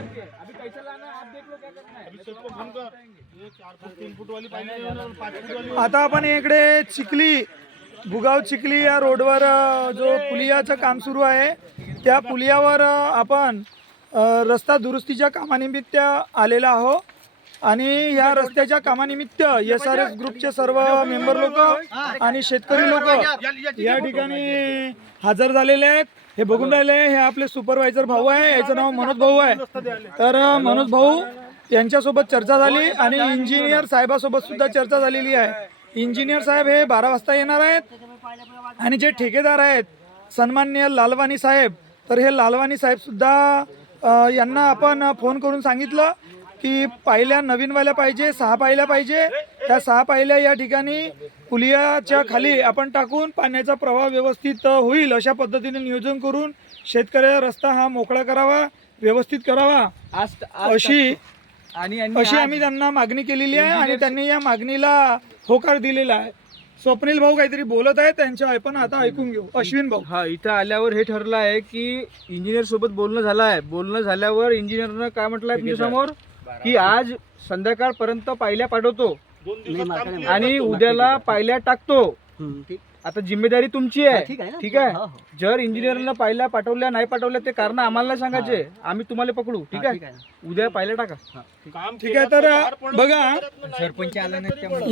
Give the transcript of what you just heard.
अभी कैसे लाना है आप देख लो क्या करना है। अभी सबको फोन कर, ये 4 फुट 3 फुट वाली पाइप और 5 फुट वाली। आता आपण इकडे चिखली भुगाव चिखली या रोडवर जो पुलियाचं काम सुरू आहे त्या पुलियावर आपण रस्ता दुरुस्तीच्या कामानिमित्त आलेला आहो आणि या रस्त्याच्या कामानिमित्त SRS ग्रुपचे सर्व मेंबर लोक आणि शेतकरी लोक या ठिकाणी हजर झालेले आहेत। हे बघून राहिले हे आपले सुपरवायझर भाऊ आहे, याचं नाव मनोज भाऊ आहे। तर मनोज भाऊ यांच्यासोबत चर्चा झाली आणि इंजिनियर साहेबासोबत सुद्धा चर्चा झालेली आहे। इंजिनियर साहेब हे 12 वाजता येणार आहेत आणि जे ठेकेदार आहेत सन्माननीय लालवानी साहेब, तर हे लालवानी साहेब सुद्धा यांना आपण फोन करून सांगितलं की पायल्या नवीनवाल्या पाहिजे, 6 पायल्या पाहिजे। त्या 6 पायल्या या ठिकाणी पुलियाच्या खाली आपण टाकून पाण्याचा प्रवाह व्यवस्थित होईल अशा पद्धतीने नियोजन करून शेतकऱ्याचा रस्ता हा मोकळा करावा, व्यवस्थित करावा अशी आम्ही त्यांना मागणी केलेली आहे आणि त्यांनी या मागणीला होकार दिलेला आहे। स्वप्नील भाऊ काहीतरी बोलत आहेत, त्यांच्या आपण आता ऐकून घेऊ। अश्विन भाऊ, हा इथं आल्यावर हे ठरलं आहे की इंजिनियर सोबत बोलणं झालं आहे। बोलणं झाल्यावर इंजिनियरनं काय म्हटलं आहे तुमच्या समोर की आज संध्याकाळपर्यंत पायल्या पाठवतो 2 दिवसात काम clear आणि करतो. उद्याला पायल्या टाकतो। आता जिम्मेदारी तुमची आहे, ठीक आहे। जर इंजिनियरनं पायल्या पाठवल्या नाही पाठवल्या ते कारण आम्हाला नाही सांगायचे, आम्ही तुम्हाला पकडू, ठीक आहे। उद्या पायल्या टाका। काम ठीक आहे। तर बघा सरपंच आला नाही त्यामुळे